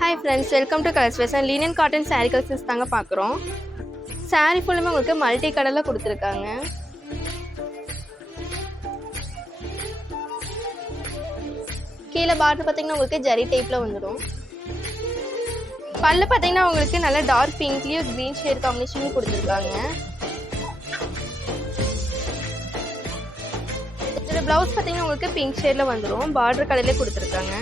Hi friends, welcome to colours fashion. Lenin cotton sari collections தாங்க பார்க்குறோம். சாரீ ஃபுல்லுமே உங்களுக்கு மல்டி கலரில் கொடுத்துருக்காங்க. கீழே பார்டர் பார்த்தீங்கன்னா உங்களுக்கு ஜரி டைப்பில் வந்துடும். பல்லு பார்த்தீங்கன்னா உங்களுக்கு நல்ல டார்க் பிங்க்லேயும் க்ரீன் ஷேட் காம்பினேஷனும் கொடுத்துருக்காங்க. இதோட ப்ளவுஸ் பார்த்தீங்கன்னா உங்களுக்கு பிங்க் ஷேடில் வந்துடும். பார்டர் கலர்லேயே கொடுத்துருக்காங்க.